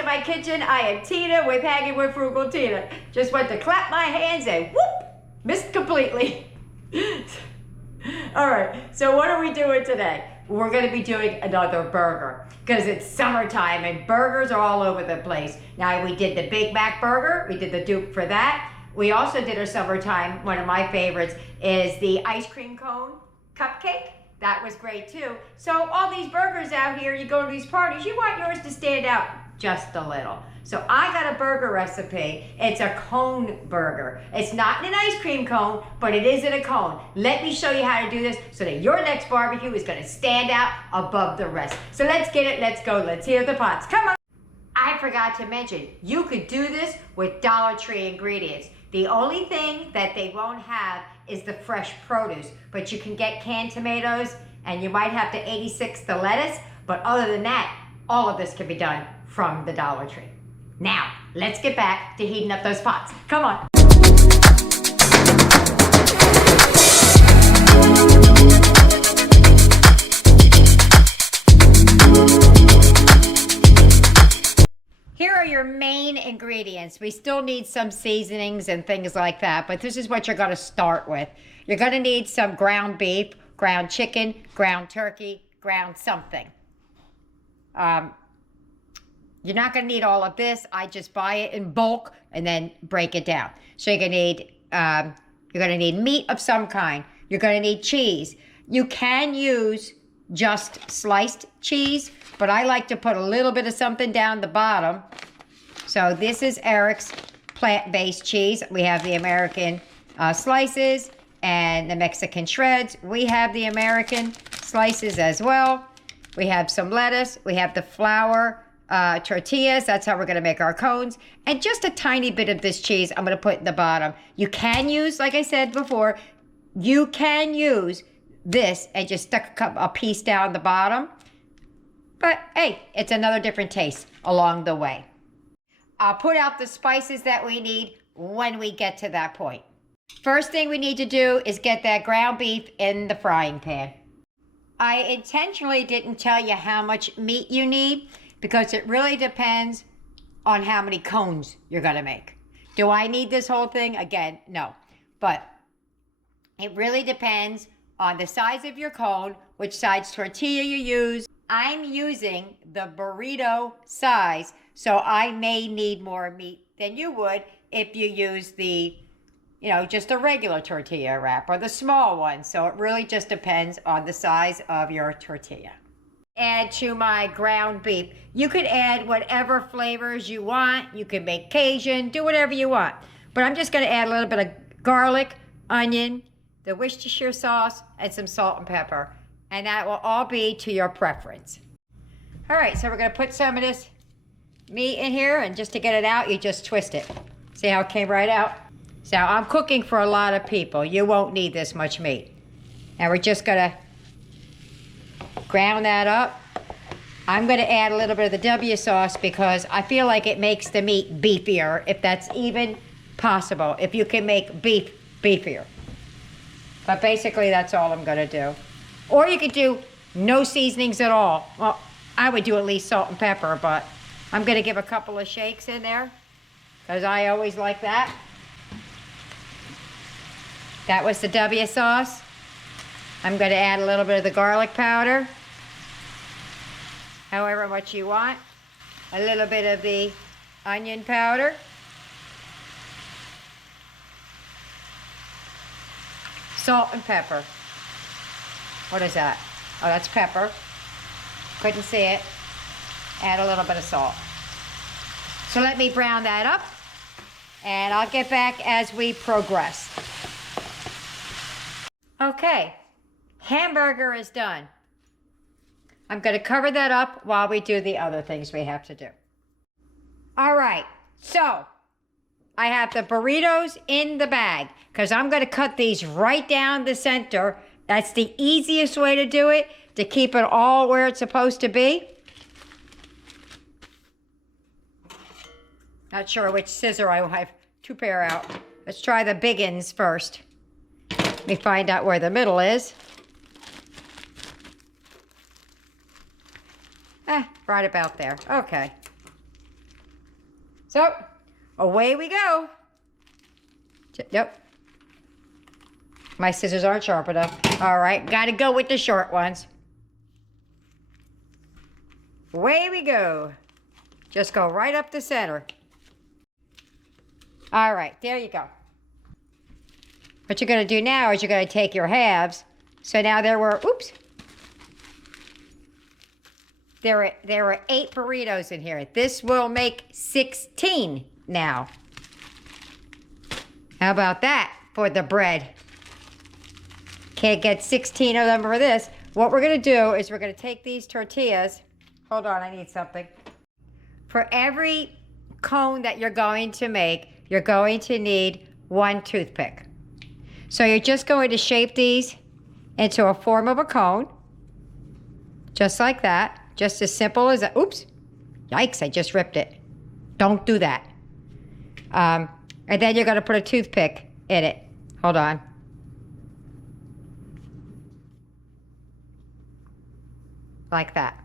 to my kitchen. I am Tina with Hanging with Frugal Tina. Just went to clap my hands and whoop, missed completely. All right, so what are we doing today? We're gonna be doing another burger because it's summertime and burgers are all over the place. Now we did the Big Mac burger, we did the dupe for that. We also did our summertime, one of my favorites is the ice cream cone cupcake. That was great too. So all these burgers out here, you go to these parties, you want yours to stand out just a little. So I got a burger recipe. It's a cone burger. It's not in an ice cream cone, but it is in a cone. Let me show you how to do this so that your next barbecue is gonna stand out above the rest. So let's get it, let's go, let's hear the pots. Come on. I forgot to mention, you could do this with Dollar Tree ingredients. The only thing that they won't have is the fresh produce, but you can get canned tomatoes and you might have to 86 the lettuce, but other than that, all of this can be done from the Dollar Tree. Now, let's get back to heating up those pots. Come on. Here are your main ingredients. We still need some seasonings and things like that, but this is what you're gonna start with. You're gonna need some ground beef, ground chicken, ground turkey, ground something. You're not gonna need all of this. I just buy it in bulk and then break it down. So you're gonna need meat of some kind. You're gonna need cheese. You can use just sliced cheese, but I like to put a little bit of something down the bottom. So this is Eric's plant-based cheese. We have the American slices and the Mexican shreds. We have the American slices as well. We have some lettuce. We have the flour tortillas. That's how we're gonna make our cones. And just a tiny bit of this cheese I'm gonna put in the bottom. You can use, like I said before, you can use this and just stick a piece down the bottom. But hey, it's another different taste along the way. I'll put out the spices that we need when we get to that point. First thing we need to do is get that ground beef in the frying pan. I intentionally didn't tell you how much meat you need because it really depends on how many cones you're gonna make. Do I need this whole thing? Again, no. But it really depends on the size of your cone, which size tortilla you use. I'm using the burrito size, so I may need more meat than you would if you use the, just a regular tortilla wrap or the small one. So it really just depends on the size of your tortilla. Add to my ground beef. You could add whatever flavors you want. You can make Cajun, do whatever you want. But I'm just gonna add a little bit of garlic, onion, the Worcestershire sauce, and some salt and pepper. And that will all be to your preference. All right, so we're gonna put some of this meat in here, and just to get it out, you just twist it. See how it came right out? So I'm cooking for a lot of people. You won't need this much meat. Now we're just gonna ground that up. I'm gonna add a little bit of the W sauce because I feel like it makes the meat beefier, if that's even possible, if you can make beef beefier. But basically that's all I'm gonna do. Or you could do no seasonings at all. Well, I would do at least salt and pepper, but I'm gonna give a couple of shakes in there because I always like that. That was the W sauce. I'm gonna add a little bit of the garlic powder, however much you want. A little bit of the onion powder. Salt and pepper. What is that? Oh, that's pepper. Couldn't see it. Add a little bit of salt. So let me brown that up, and I'll get back as we progress. Okay, hamburger is done. I'm gonna cover that up while we do the other things we have to do. All right, so I have the burritos in the bag because I'm gonna cut these right down the center. That's the easiest way to do it, to keep it all where it's supposed to be. Not sure which scissor I have to pair out. Let's try the big ends first. Let me find out where the middle is. Right about there. Okay. So, away we go. Nope. My scissors aren't sharp enough. All right, gotta go with the short ones. Away we go. Just go right up the center. All right, there you go. What you're gonna do now is you're gonna take your halves. So now there were 8 burritos in here. This will make 16 now. How about that for the bread? Can't get 16 of them for this. What we're gonna do is we're gonna take these tortillas. Hold on, I need something. For every cone that you're going to make, you're going to need 1 toothpick. So you're just going to shape these into a form of a cone. Just like that. Just as simple as that. Oops. Yikes, I just ripped it. Don't do that. And then you're going to put a toothpick in it. Hold on. Like that.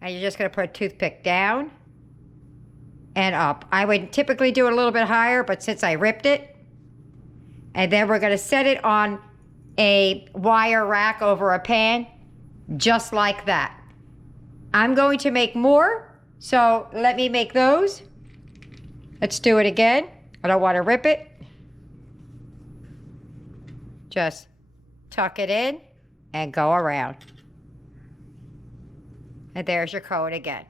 And you're just going to put a toothpick down and up. I would typically do it a little bit higher, but since I ripped it, and then we're going to set it on a wire rack over a pan, just like that. I'm going to make more, so let me make those. Let's do it again. I don't want to rip it. Just tuck it in and go around. And there's your cone again.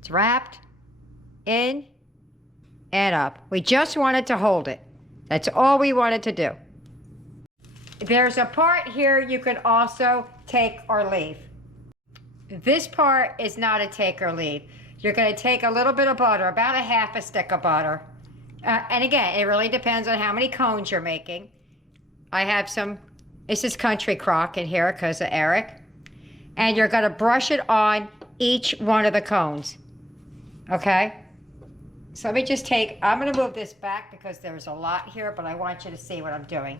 It's wrapped in and up. We just wanted to hold it. That's all we wanted to do. There's a part here you can also take or leave. This part is not a take or leave. You're going to take a little bit of butter, about a half a stick of butter. And again, it really depends on how many cones you're making. I have some, this is country crock in here because of Eric. And you're going to brush it on each one of the cones. Okay? So let me just take, I'm going to move this back because there's a lot here, but I want you to see what I'm doing.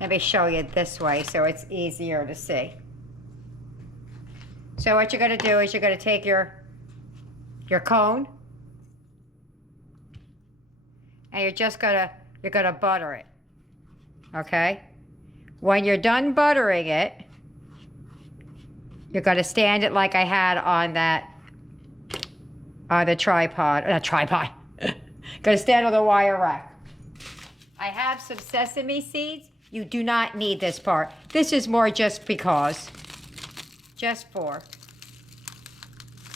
Let me show you this way so it's easier to see. So what you're going to do is you're going to take your cone and you're going to butter it. Okay? When you're done buttering it, you're going to stand it like I had on that the tripod, not tripod. Going to stand on the wire rack. I have some sesame seeds. You do not need this part. This is more just because. Just for.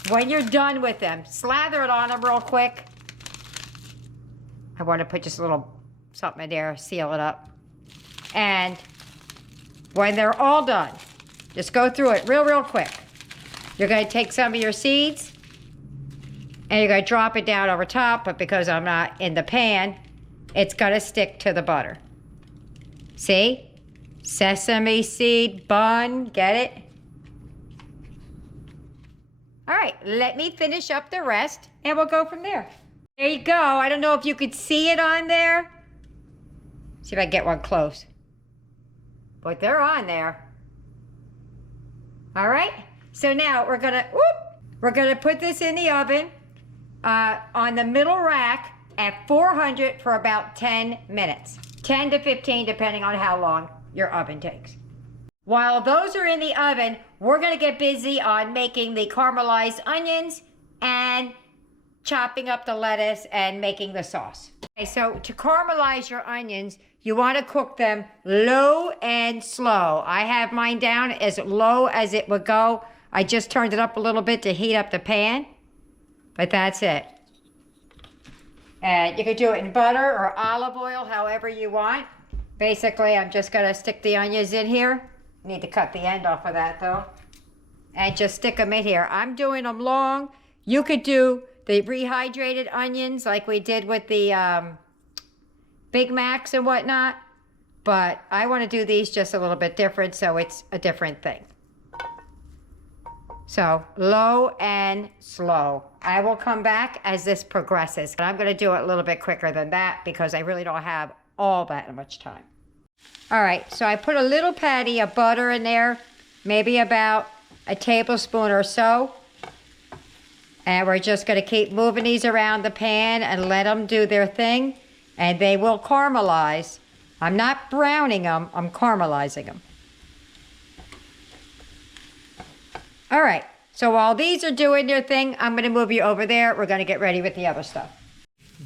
When you're done with them, slather it on them real quick. I want to put just a little something in there, seal it up. And when they're all done, just go through it real quick. You're going to take some of your seeds and you're going to drop it down over top, but because I'm not in the pan, it's going to stick to the butter. See? Sesame seed bun, get it? All right, let me finish up the rest and we'll go from there. There you go. I don't know if you could see it on there. See if I can get one close. But they're on there. All right, so now we're gonna put this in the oven on the middle rack at 400 for about 10 minutes. 10 to 15, depending on how long your oven takes. While those are in the oven, we're gonna get busy on making the caramelized onions and chopping up the lettuce and making the sauce. Okay, so to caramelize your onions, you wanna cook them low and slow. I have mine down as low as it would go. I just turned it up a little bit to heat up the pan, but that's it. And you could do it in butter or olive oil, however you want. Basically, I'm just gonna stick the onions in here. Need to cut the end off of that though. And just stick them in here. I'm doing them long. You could do the rehydrated onions like we did with the Big Macs and whatnot. But I wanna do these just a little bit different, so it's a different thing. So low and slow. I will come back as this progresses. But I'm gonna do it a little bit quicker than that because I really don't have all that much time. All right, so I put a little patty of butter in there, maybe about a tablespoon or so. And we're just going to keep moving these around the pan and let them do their thing. And they will caramelize. I'm not browning them, I'm caramelizing them. All right, so while these are doing their thing, I'm going to move you over there. We're going to get ready with the other stuff.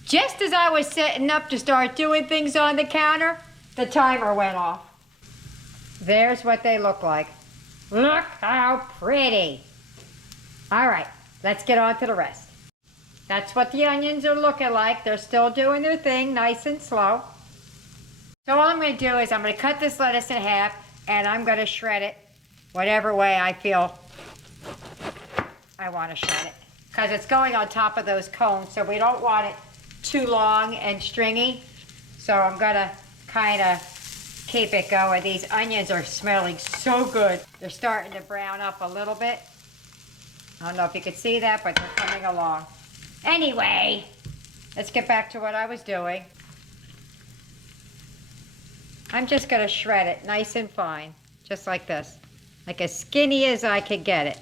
Just as I was setting up to start doing things on the counter, the timer went off. There's what they look like. Look how pretty. All right, let's get on to the rest. That's what the onions are looking like. They're still doing their thing, nice and slow. So all I'm going to do is I'm going to cut this lettuce in half, and I'm going to shred it whatever way I feel I want to shred it. Because it's going on top of those cones, so we don't want it too long and stringy. So I'm going to kind of keep it going. These onions are smelling so good. They're starting to brown up a little bit. I don't know if you could see that, but they're coming along. Anyway, let's get back to what I was doing. I'm just going to shred it nice and fine, just like this. Like as skinny as I could get it.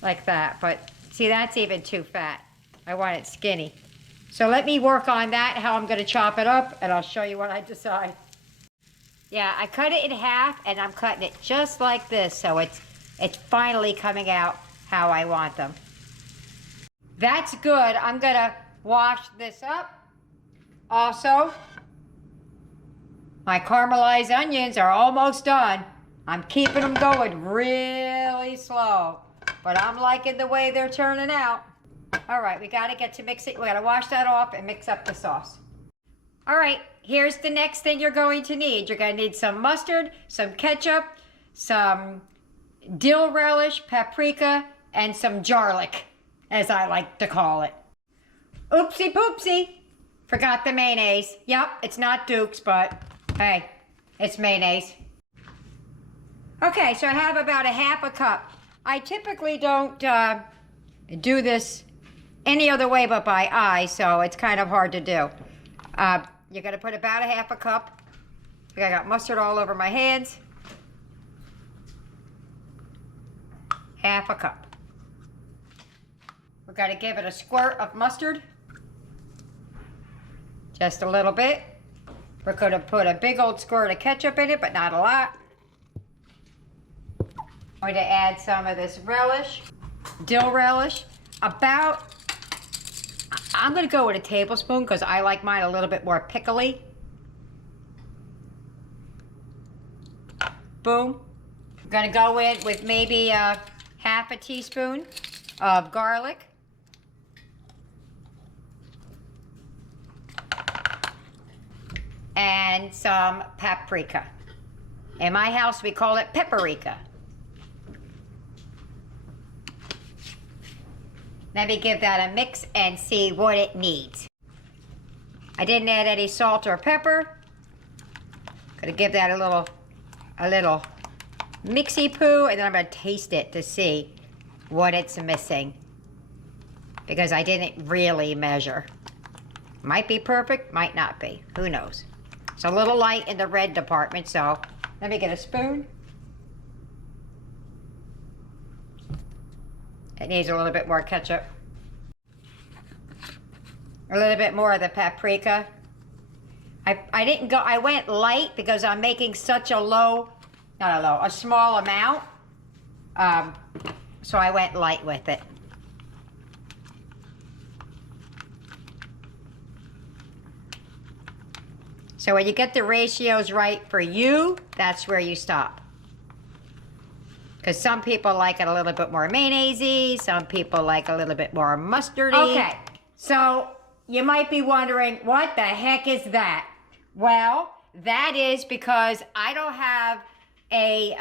Like that, but see, that's even too fat. I want it skinny. So let me work on that, how I'm going to chop it up, and I'll show you what I decide. Yeah, I cut it in half, and I'm cutting it just like this, so it's finally coming out how I want them. That's good. I'm going to wash this up. Also, my caramelized onions are almost done. I'm keeping them going really slow, but I'm liking the way they're turning out. All right, we got to get to mix it. We got to wash that off and mix up the sauce. All right, here's the next thing you're going to need. You're going to need some mustard, some ketchup, some dill relish, paprika, and some garlic, as I like to call it. Oopsie poopsie. Forgot the mayonnaise. Yep, it's not Duke's, but hey, it's mayonnaise. Okay, so I have about a half a cup. I typically don't do this any other way but by eye, so it's kind of hard to do. You're going to put about a half a cup. I got mustard all over my hands. Half a cup. We're going to give it a squirt of mustard. Just a little bit. We're going to put a big old squirt of ketchup in it, but not a lot. I'm going to add some of this relish, dill relish. I'm going to go with a tablespoon because I like mine a little bit more pickly. Boom. I'm going to go in with maybe half a teaspoon of garlic. And some paprika. In my house, we call it paprika. Let me give that a mix and see what it needs. I didn't add any salt or pepper. Gonna give that a little mixy poo, and then I'm gonna taste it to see what it's missing. Because I didn't really measure. Might be perfect, might not be. Who knows? It's a little light in the red department, so let me get a spoon. It needs a little bit more ketchup. A little bit more of the paprika. I went light because I'm making such a small amount. So I went light with it. So when you get the ratios right for you, that's where you stop. Because some people like it a little bit more mayonnaise-y, some people like a little bit more mustardy. Okay, so you might be wondering, what the heck is that? Well, that is because I don't have a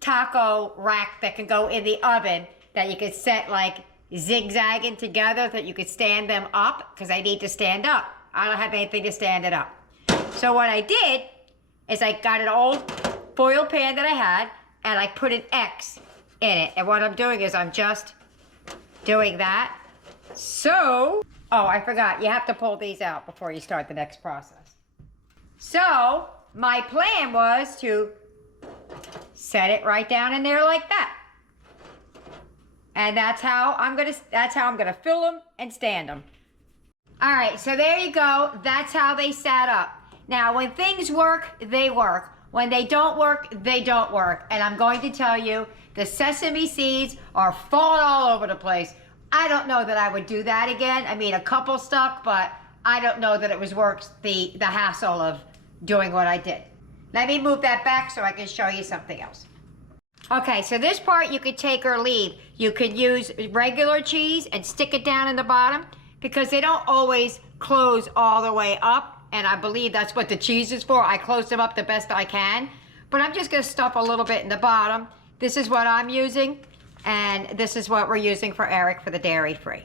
taco rack that can go in the oven that you could set like zigzagging together that you could stand them up, because I need to stand up. I don't have anything to stand it up. So what I did is I got an old foil pan that I had, and I put an X in it. And what I'm doing is I'm just doing that. So, oh, I forgot. You have to pull these out before you start the next process. So, my plan was to set it right down in there like that. And that's how I'm gonna fill them and stand them. All right, so there you go. That's how they sat up. Now, when things work, they work. When they don't work, they don't work. And I'm going to tell you, the sesame seeds are falling all over the place. I don't know that I would do that again. I mean, a couple stuck, but I don't know that it was worth the hassle of doing what I did. Let me move that back so I can show you something else. Okay, so this part you could take or leave. You could use regular cheese and stick it down in the bottom because they don't always close all the way up. And I believe that's what the cheese is for. I close them up the best I can. But I'm just gonna stuff a little bit in the bottom. This is what I'm using. And this is what we're using for Eric for the dairy-free.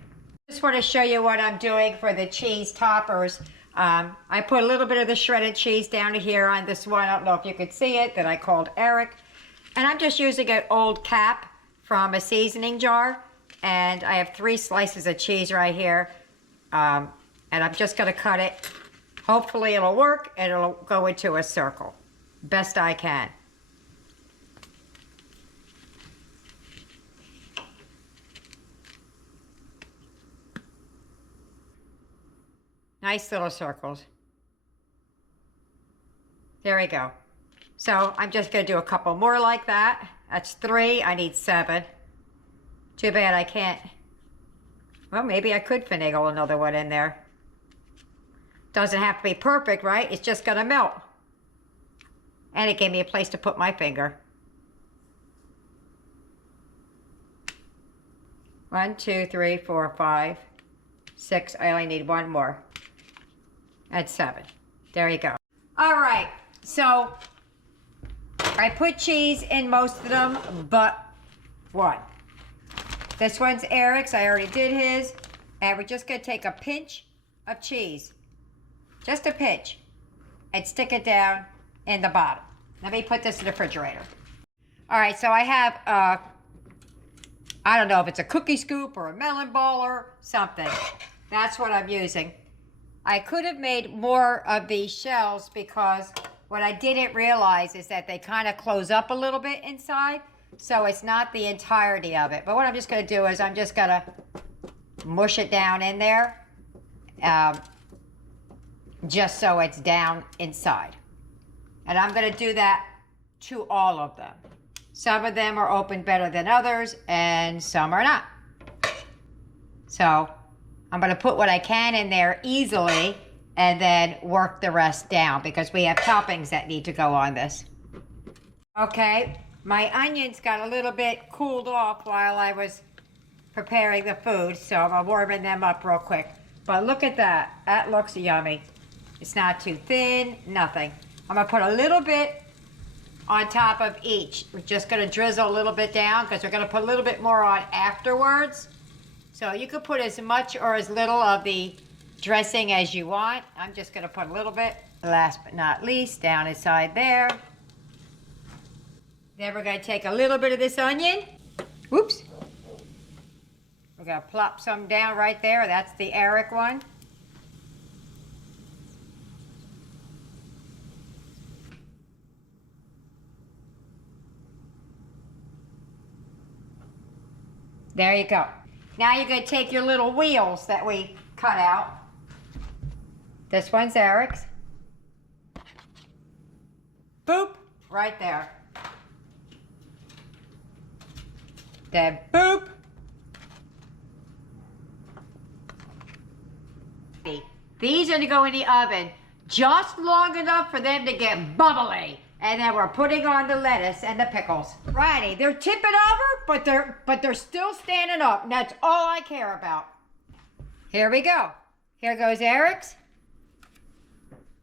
Just want to show you what I'm doing for the cheese toppers. I put a little bit of the shredded cheese down here on this one. I don't know if you could see it, that I called Eric. And I'm just using an old cap from a seasoning jar. And I have 3 slices of cheese right here. And I'm just gonna cut it. Hopefully it'll work and it'll go into a circle. Best I can. Nice little circles. There we go. So I'm just gonna do a couple more like that. That's 3, I need 7. Too bad I can't. Well, maybe I could finagle another one in there. Doesn't have to be perfect, right? It's just gonna melt. And it gave me a place to put my finger. 1, 2, 3, 4, 5, 6. I only need 1 more. That's 7. There you go. All right, so I put cheese in most of them, but 1. This one's Eric's. I already did his. And we're just gonna take a pinch of cheese. Just a pinch. And stick it down in the bottom. Let me put this in the refrigerator. All right, so I have, I don't know if it's a cookie scoop or a melon ball or something. That's what I'm using. I could have made more of these shells because what I didn't realize is that they kind of close up a little bit inside. So it's not the entirety of it. But what I'm just gonna do is I'm just gonna mush it down in there. Just so it's down inside. And I'm gonna do that to all of them. Some of them are open better than others and some are not. So I'm gonna put what I can in there easily and then work the rest down because we have toppings that need to go on this. Okay, my onions got a little bit cooled off while I was preparing the food, so I'm warming them up real quick. But look at that, that looks yummy. It's not too thin, nothing. I'm gonna put a little bit on top of each. We're just gonna drizzle a little bit down because we're gonna put a little bit more on afterwards. So you could put as much or as little of the dressing as you want. I'm just gonna put a little bit, last but not least, down inside there. Then we're gonna take a little bit of this onion. Whoops. We're gonna plop some down right there. That's the Eric one. There you go. Now you're gonna take your little wheels that we cut out. This one's Eric's. Boop, right there. Then boop. These are to go in the oven just long enough for them to get bubbly. And then we're putting on the lettuce and the pickles. Righty, they're tipping over, but they're still standing up. And that's all I care about. Here we go. Here goes Eric's.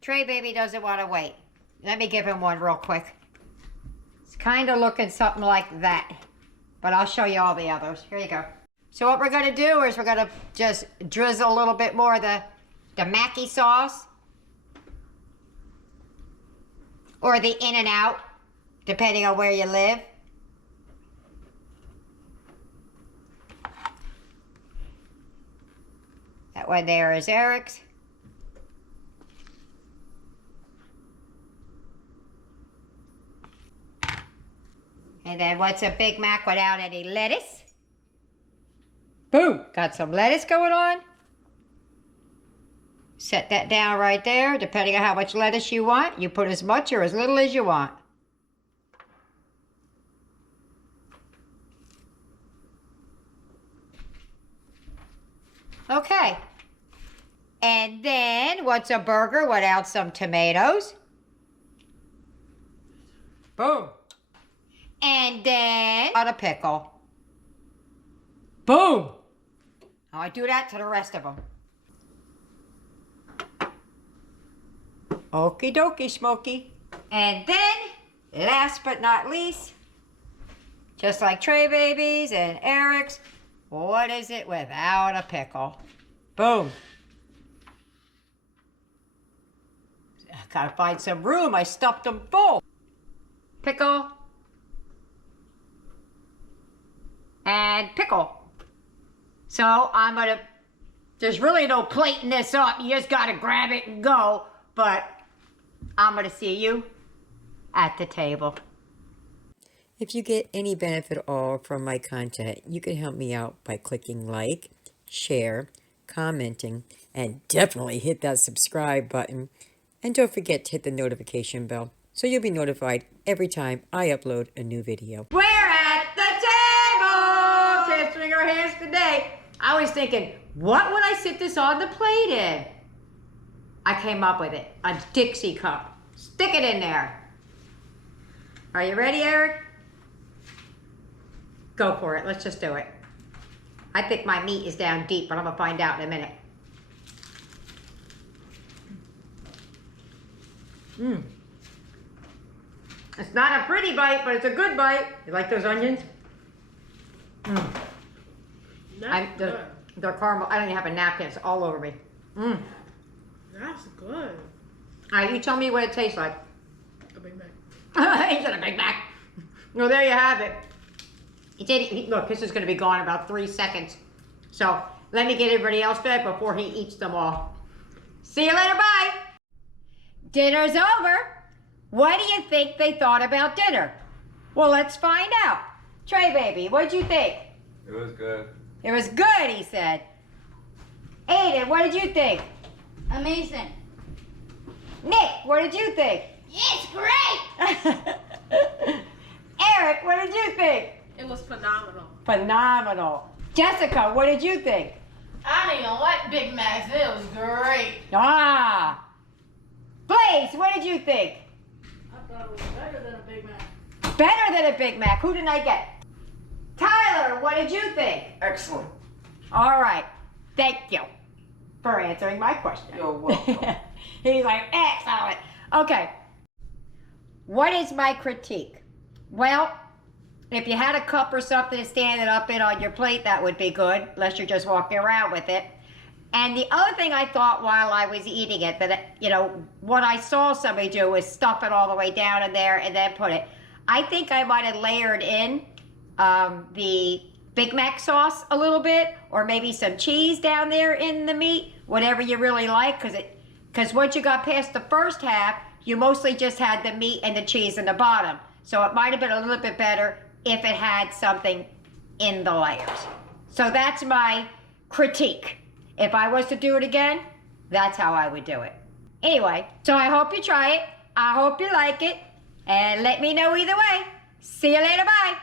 Trey baby doesn't want to wait. Let me give him one real quick. It's kind of looking something like that. But I'll show you all the others. Here you go. So what we're going to do is we're going to just drizzle a little bit more of the Mackie sauce. Or the In-N-Out, depending on where you live. That one there is Eric's. And then what's a Big Mac without any lettuce? Boom! Got some lettuce going on. Set that down right there. Depending on how much lettuce you want, you put as much or as little as you want. Okay. And then, what's a burger without some tomatoes? Boom. And then, a pickle. Boom. I do that to the rest of them. Okie dokie, Smokey. And then, last but not least, just like Trey Baby's and Eric's, what is it without a pickle? Boom. I gotta find some room. I stuffed them full. Pickle. And pickle. So I'm gonna, there's really no plating this up. You just gotta grab it and go. But I'm gonna see you at the table. If you get any benefit at all from my content, you can help me out by clicking like, share, commenting, and definitely hit that subscribe button. And don't forget to hit the notification bell so you'll be notified every time I upload a new video. We're at the table! Transferring our hands today. I was thinking, what would I sit this on the plate in? I came up with it. A Dixie cup. Stick it in there. Are you ready, Eric? Go for it. Let's just do it. I think my meat is down deep, but I'm going to find out in a minute. It's not a pretty bite, but it's a good bite. You like those onions? They're caramel. I don't even have a napkin. It's all over me. That's good. All right, you tell me what it tastes like. A Big Mac. He said a Big Mac. Well, there you have it. Look, this is going to be gone in about 3 seconds. So let me get everybody else fed before he eats them all. See you later. Bye. Dinner's over. What do you think they thought about dinner? Well, let's find out. Trey Baby, what'd you think? It was good. It was good, he said. Aiden, what did you think? Amazing. Nick, what did you think? It's great. Eric, what did you think? It was phenomenal. Phenomenal. Jessica, what did you think? I didn't even like Big Macs. It was great. Ah. Blaze, what did you think? I thought it was better than a Big Mac. Better than a Big Mac. Who did I get? Tyler, what did you think? Excellent. All right. Thank you for answering my question. You're welcome. He's like, excellent. Okay. What is my critique? Well, if you had a cup or something to stand it up in on your plate, that would be good, unless you're just walking around with it. And the other thing I thought while I was eating it, that, you know, what I saw somebody do was stuff it all the way down in there and then put it. I think I might have layered in the Big Mac sauce a little bit, or maybe some cheese down there in the meat, whatever you really like, because once you got past the first half, you mostly just had the meat and the cheese in the bottom. So it might have been a little bit better if it had something in the layers. So that's my critique. If I was to do it again, that's how I would do it. Anyway, so I hope you try it. I hope you like it. And let me know either way. See you later. Bye.